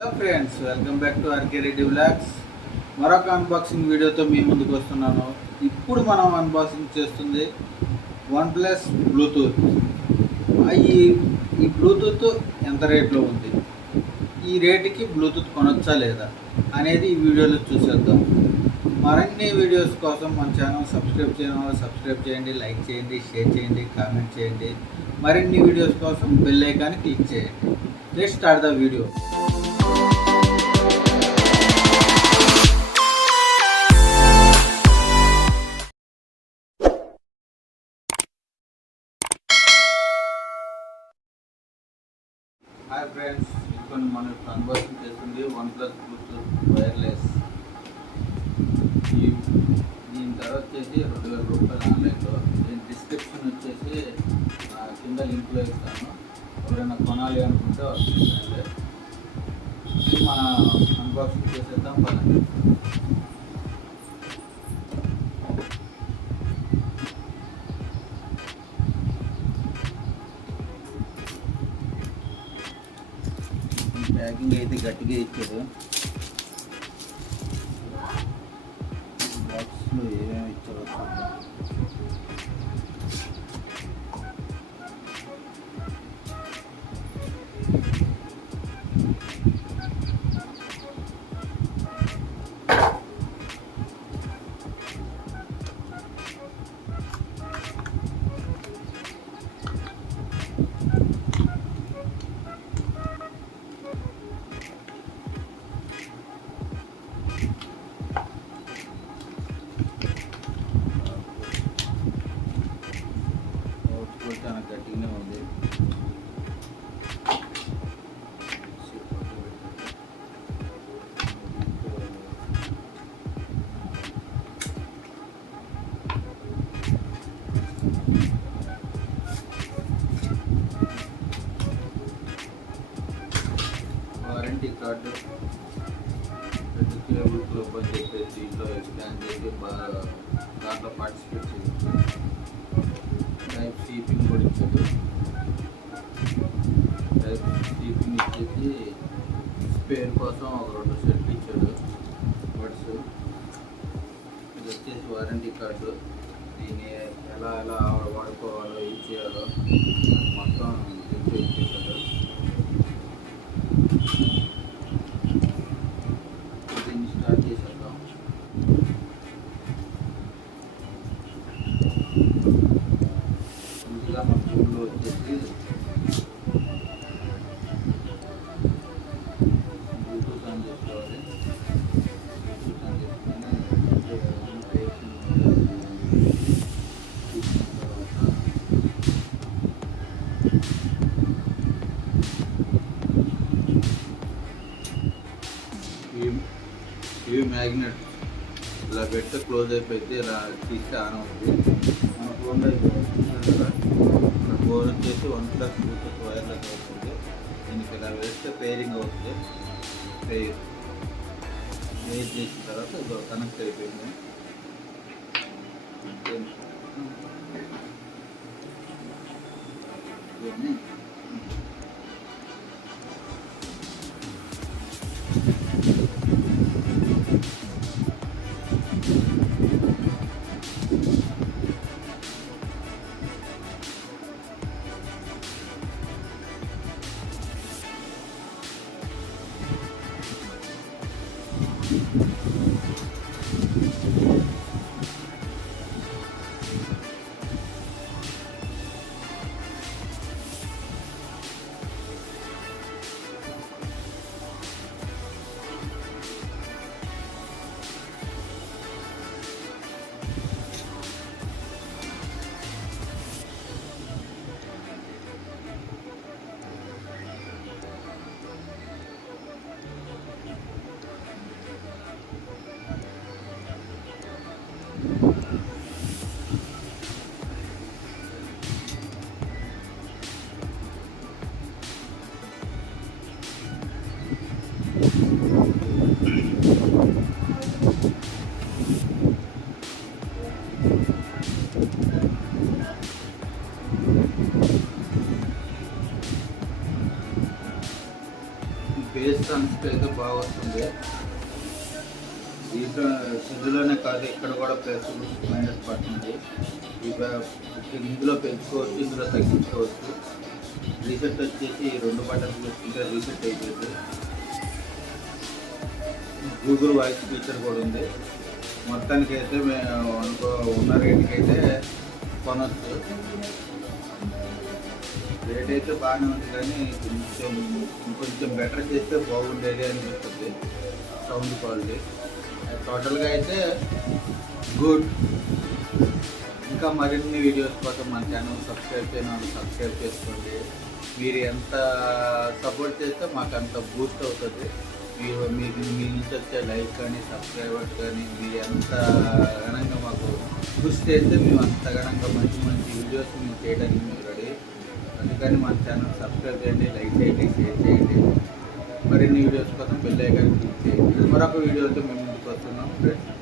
Hello friends, welcome back to REDDY vlogs. మరొక అన్బాక్సింగ్ వీడియోతో మీ ముందుకు వస్తున్నాను. ఇప్పుడు మనం అన్బాక్సింగ్ చేస్తుంది OnePlus బ్లూటూత్. ఈ బ్లూటూత్ ఎంత రేట్లో ఉంది, ఈ రేటుకి బ్లూటూత్ కొనొచ్చా లేదా అనేది ఈ వీడియోలో చూసేద్దాం. మరిన్ని వీడియోస్ కోసం మన ఛానల్ సబ్స్క్రైబ్ చేయడం వల్ల సబ్స్క్రైబ్ చేయండి, లైక్ చేయండి, షేర్ చేయండి, కామెంట్ చేయండి. మరిన్ని వీడియోస్ కోసం బెల్ ఐకాన్ క్లిక్ చేయండి. Let's start the video. Hi friends, ఇప్పుడు మనం అన్బాక్సింగ్ చేస్తుంది OnePlus బ్లూటూత్ వైర్లెస్. దీని ధర వచ్చేసి 2000 రూపాయలు ఆన్లైన్లో. దీని డిస్క్రిప్షన్ వచ్చేసి కింద లింక్లో ఇస్తాను. ఎవరైనా కొనాలి అనుకుంటే వస్తుంది. మన అన్బాక్సింగ్ చేసేద్దాం పదండి. ప్యాకింగ్ అయితే గట్టిగా ఇచ్చారు. బాక్స్లో ఏమేమి ఇచ్చారో చాలా గట్టిగానే ఉంది. వారంటీ కార్డు 2 కేబుల్ క్లోబ్ అని చెప్పేసి దీంట్లో స్కాన్ చేసి దాంట్లో పార్టిసిపేట్ చేయవచ్చు. టైప్ సి పిన్ కూడా ఇచ్చాడు. టైప్ సి పిన్ ఇచ్చేసి స్పేర్ కోసం ఒక 2 సెట్లు ఇచ్చాడు బడ్స్. ఇది వచ్చేసి వారంటీ కార్డు. దీన్ని ఎలా వాడుకోవాలో యూజ్ చేయాలో మొత్తం ఇచ్చేసాడు. దీన్ని స్టార్ట్ చేసేద్దాం. ముందుగా మన ఫోన్లో వచ్చేసి బ్లూటూత్ ఆన్ చేసుకోవాలి. బ్లూటూత్ ఆన్ చేసుకొని ఇవి మ్యాగ్నెట్ ఇలా పెడితే క్లోజ్ అయిపోయింది. ఇలా తీస్తే ఆన్ అవుతుంది. మన ఫోన్లో ఫోన్ వచ్చేసి OnePlus బ్లూటూత్ వైర్లెస్ అవుతుంది. దీనికి ఇలా వేస్తే పేరింగ్ అవుతుంది. పేర్ చేసిన తర్వాత ఇది కనెక్ట్ అయిపోయింది. ఎలక్ట్రానిక్స్ అయితే బాగా వస్తుంది. దీంట్లో ఇందులోనే కాదు, ఇక్కడ కూడా ప్లస్ మైనస్ పడుతుంది. ఇందులో పెంచుకోవచ్చు, ఇందులో తగ్గించుకోవచ్చు. రీసెట్ వచ్చేసి 2 బటన్లు వస్తుంటే రీసెట్ అయిపోయింది. గూగుల్ వాయిస్ ఫీచర్ కూడా ఉంది. మొత్తానికి అయితే మేము ఉన్న రేటుకి అయితే కొనవచ్చు. రేట్ అయితే బాగానే ఉంది, కానీ కొంచెం బెటర్ చేస్తే బాగుండేది అనిపిస్తుంది. సౌండ్ క్వాలిటీ టోటల్గా అయితే గుడ్. ఇంకా మరిన్ని వీడియోస్ కోసం మన ఛానల్ సబ్స్క్రైబ్ చేసుకోండి. మీరు ఎంత సపోర్ట్ చేస్తే మాకు అంత బూస్ట్ అవుతుంది. మీ నుంచి వచ్చే లైక్ కానీ సబ్స్క్రైబర్స్ కానీ మీరు ఎంత ఘనంగా మాకు బూస్ట్ చేస్తే మేము అంత ఘనంగా మంచి మంచి వీడియోస్ మేము చేయడానికి మేము రెడీ. అందుకని మన ఛానల్ సబ్స్క్రైబ్ చేయండి, లైక్ చేయండి, షేర్ చేయండి. మరిన్ని వీడియోస్ కోసం బెల్ ఐకాన్ క్లిక్ చేయండి. మరొక వీడియోతో మేము ముందుకు వస్తున్నాం ఫ్రెండ్స్.